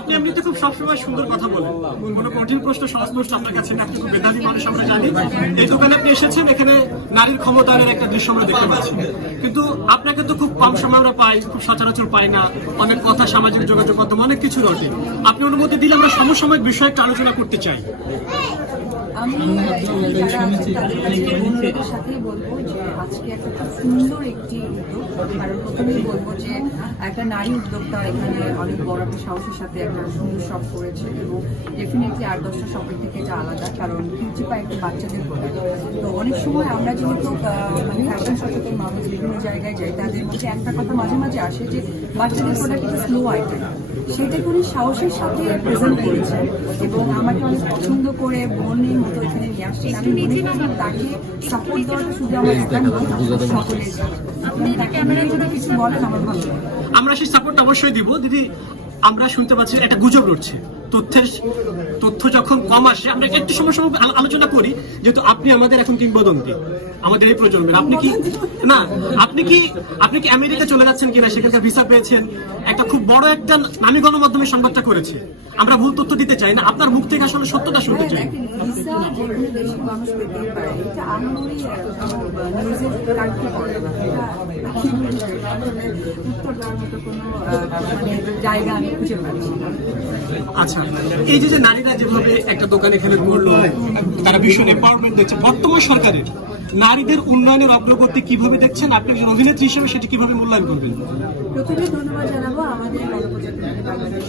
আপনি এমনিতে খুব সবসময় সুন্দর কথা বলেন। কোনো কঠিন প্রশ্ন সহজ প্রশ্ন আপনার কাছে না আপনি খুব মেধাবী মানুষ, আমরা জানি। এই দোকানে আপনি এসেছেন, এখানে নারীর ক্ষমতায়নের একটা দৃশ্য আমরা দেখতে পাচ্ছি। কিন্তু আপনাকে তো খুব কম সময় আমরা পাই, খুব সচরাচর পাই না। অনেক কথা, সামাজিক যোগাযোগ মাধ্যম, অনেক কিছু ঘটে। আপনি অনুমতি দিলে আমরা সমসাময়িক বিষয়ে একটা আলোচনা করতে চাই। আমি যারা আছেন তাদের সাথেই বলব যে আজকে একটা খুব সুন্দর একটি উদ্যোগ কারণ প্রথমেই বলব যে একটা নারী উদ্যোক্তা এখানে অনেক বড় একটা সাহসের সাথে একটা সুন্দর শপ করেছে এবং ডেফিনেটলি আর দশটা শপের থেকে এটা আলাদা কারণ কিউটি পাই একটা বাচ্চাদের প্রোডাক্ট তো অনেক সময় আমরা যেহেতু মানে ফ্যাশন সচেতন মানুষ বিভিন্ন জায়গায় যাই তাদের মধ্যে একটা কথা মাঝে মাঝে আসে যে বাচ্চাদের প্রোডাক্ট একটা স্লো আইটেম সেটা করে সাহসের সাথে প্রেজেন্ট করেছেন এবং আমাকে অনেক পছন্দ করে বোনের মতো এখানে নিয়ে আসছেন আমি মনে করি তাকে সাপোর্ট দেওয়াটা শুধু আমার একা নয় সকলের আপনি তাকে আমরা যদি কিছু বলেন আমার ভালো আমরা সেই সাপোর্ট অবশ্যই দিব। দিদি আমরা শুনতে পাচ্ছি একটা গুজব রটছে। তথ্যের তথ্য যখন কম আসে আমরা একটু সময় সময় আলোচনা করি যেহেতু আপনি আমাদের এখন কিংবদন্তি। আমাদের এই প্রজন্মের। আপনি কি না আপনি কি আপনি কি আমেরিকা চলে যাচ্ছেন কিনা সেখানকার ভিসা পেয়েছেন? একটা খুব বড় একটা নামী গণমাধ্যমে সংবাদটা করেছে। আমরা ভুল তথ্য দিতে চাই না। আপনার মুখ থেকে আসলে সত্যটা শুনতে চাই। আচ্ছা এই যে নারীরা যেভাবে একটা দোকান এখানে করল তারা ভীষণ এম্পাওয়ারমেন্ট দেখছে। বর্তমান সরকারের নারীদের উন্নয়নের অগ্রগতি কীভাবে দেখছেন? আপনি একজন অভিনেত্রী হিসেবে সেটি কীভাবে মূল্যায়ন করবেন? প্রথমে ধন্যবাদ জানাব আমাদের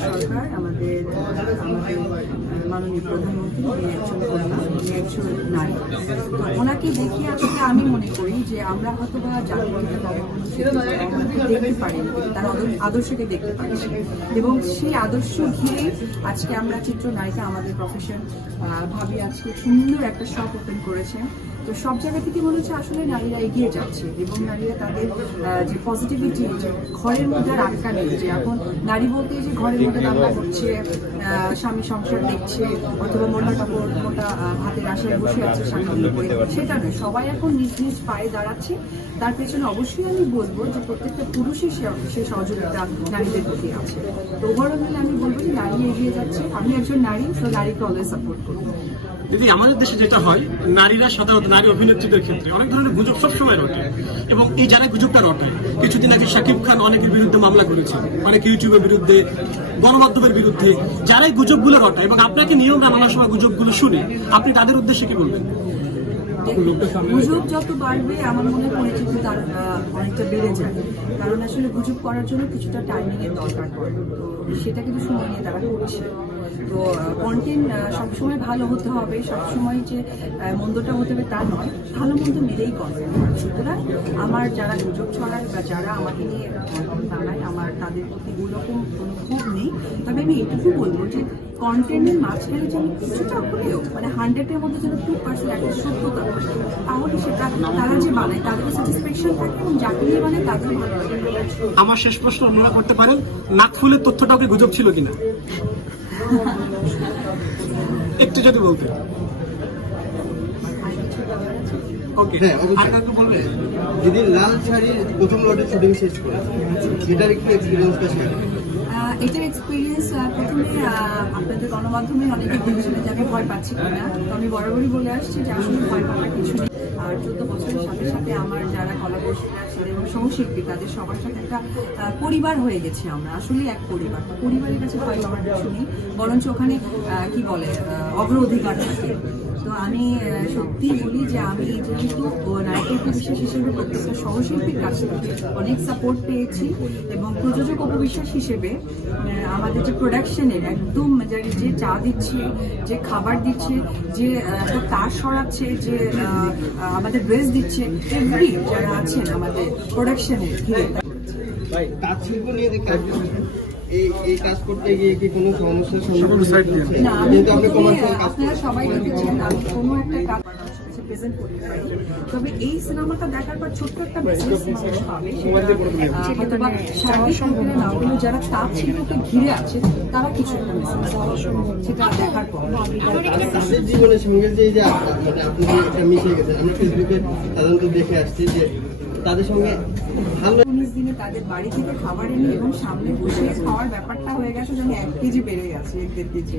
সরকার আমাদের মাননীয় প্রধানমন্ত্রী একজন কন্যা উনি একজন নারী। তো ওনাকে দেখে আসলে আমি মনে করি যে আমরা হয়তো বা শেখ দেখতে পারি, তার আদর্শকে দেখতে পারি এবং সেই আদর্শ ঘিরে আজকে আমরা চিত্রনায়িকা আমাদের প্রফেশন ভাবি আজকে সুন্দর একটা শপ ওপেন করেছেন। তো সব জায়গা থেকে মনে হচ্ছে আসলে নারীরা এগিয়ে যাচ্ছে এবং নারীরা তাদের যে পজিটিভিটি যে ঘরের মধ্যে আর আটকা নেই, যে এখন নারী বলতে যে ঘরের মধ্যে রান্না করছে স্বামী সংসার দেখছে, অথবা মোটা কাপড়, মোটা হাতের আশায় বসে আছে করে। সেটা নয়, সবাই এখন নিজ নিজ পায়ে দাঁড়াচ্ছে। তার পেছনে অবশ্যই আমি বলব যে প্রত্যেকটা পুরুষের সে- সহযোগিতা নারীদের প্রতি আছে। তো ওভারঅল আমি বলব যে নারী এগিয়ে যাচ্ছে। আমি একজন নারী তো নারীকে অলওয়েজ সাপোর্ট করব। দিদি আমাদের দেশে যেটা হয়, নারীরা সাধারণত নারী অভিনেত্রীদের ক্ষেত্রে অনেক ধরনের গুজব সবসময় রটে। এবং এই যারা গুজবটা রটে, কিছুদিন আগে শাকিব খান অনেকের বিরুদ্ধে মামলা করেছে, অনেক ইউটিউবের বিরুদ্ধে, গণমাধ্যমের বিরুদ্ধে। যারাই গুজবগুলো রটায় এবং আপনাকে নিয়মরা আমরা নানা সময় গুজবগুলো শুনে, আপনি তাদের উদ্দেশ্যে কি বলবেন? গুজব যত বাড়বে আমার মনে হয় পরিচিতি তার অনেকটা বেড়ে যায় কারণ আসলে গুজব করার জন্য কিছুটা টাইমিং এর দরকার পড়ে। তো সেটা কিন্তু সময় নিয়ে তারা করছে। তো কন্টেন্ট সবসময় ভালো হতে হবে। সবসময় যে মন্দটা হতে হবে তা নয়। ভালো মন্দ মিলেই কন্টেন্ট সুতরাং আমার যারা গুজব ছড়ায় বা যারা আমাকে নিয়ে বানায় আমার তাদের প্রতি ওরকম কোনো ক্ষোভ নেই। তবে আমি এটুকু বলব যে কন্টেন্টের মাঝখানে যেন কিছুটা হলেও মানে হান্ড্রেডের মধ্যে যেন টু একটা সত্যতা থাকে তাহলে সেটা তারা যে বানায় তাদেরও স্যাটিসফ্যাকশন থাকে এবং যাকে নিয়ে বানায় লাগে আমার শেষ প্রশ্ন আপনারা করতে পারেন নাক ফুলের তথ্যটাও কি গুজব ছিল কিনা? একটু যদি বলতেন? ওকে হ্যাঁ, লাল শাড়ির প্রথম লটের শুটিং শেষ করে এটার একটু এক্সপিরিয়েন্সটা শেয়ার এটার এক্সপিরিয়েন্স প্রথমে আপনাদের গণমাধ্যমে অনেকে বলেছিলেন যে আমি ভয় পাচ্ছি কিনা। তো আমি বরাবরই বলে আসছি যে আসলে ভয় পাওয়ার কিছু নেই। আর চোদ্দ বছরের সাথে সাথে আমার যারা আছেন এবং সহশিল্পী তাদের সবার সাথে একটা পরিবার হয়ে গেছি আমরা। আসলে এক পরিবার। পরিবারের কাছে ভয় পাওয়ার কিছু নেই। বরঞ্চ ওখানে কি বলে আহ, অগ্রাধিকার থাকে। তো আমি সত্যি বলি যে আমি যেহেতু নায়কের বিশেষ হিসেবে প্রত্যেকটা সহশিল্পীর কাছ থেকে অনেক সাপোর্ট পেয়েছি এবং প্রযোজক অপবিশ্বাস হিসেবে আমাদের যে প্রোডাকশনের একদম যে চা দিচ্ছে যে খাবার দিচ্ছে যে তার সরাচ্ছে যে আমাদের ড্রেস দিচ্ছে এভরি যারা আছেন আমাদের প্রোডাকশনের ঘিরে কাজ শিল্প নিয়ে দেখে এই এই কাজ করতে গিয়ে কি কোনো সমস্যার সম্মুখীন হচ্ছে? না আমি যেহেতু আপনি কমার্শিয়াল কাজ আপনারা সবাই দেখেছেন আমি কোনো একটা কাজ প্রেজেন্ট করতে পারি তবে এই সিনেমাটা দেখার পর ছোট্ট একটা মানুষ পাবে হয়তো বা রূপে না হলেও যারা তাঁত শিল্পকে ঘিরে আছে তারা কিছু একটা মেসেজ সেটা দেখার পর। তাদের জীবনের সঙ্গে যে আপনি যে একটা মিশে গেছেন আমরা ফেসবুকে সাধারণত দেখে আসছি যে তাদের সঙ্গে ভালো উনিশ দিনে তাদের বাড়ি থেকে খাবার এনে এবং সামনে বসে খাওয়ার ব্যাপারটা হয়ে গেছে যেন এক কেজি বেড়ে গেছে এক দেড় কেজি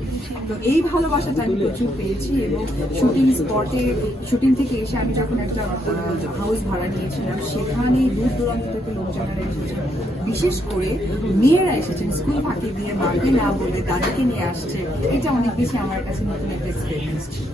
তো এই ভালোবাসাটা আমি প্রচুর পেয়েছি এবং শুটিং স্পটে শুটিং থেকে এসে আমি যখন একটা হাউস ভাড়া নিয়েছিলাম, সেখানে দূর দূরান্ত থেকে লোকজনেরা এসেছে। বিশেষ করে মেয়েরা এসেছেন স্কুল ফাঁকি দিয়ে মাকে না বলে দাদিকে নিয়ে আসছে। এটা অনেক বেশি আমার কাছে নতুন একটা এক্সপিরিয়েন্স ছিল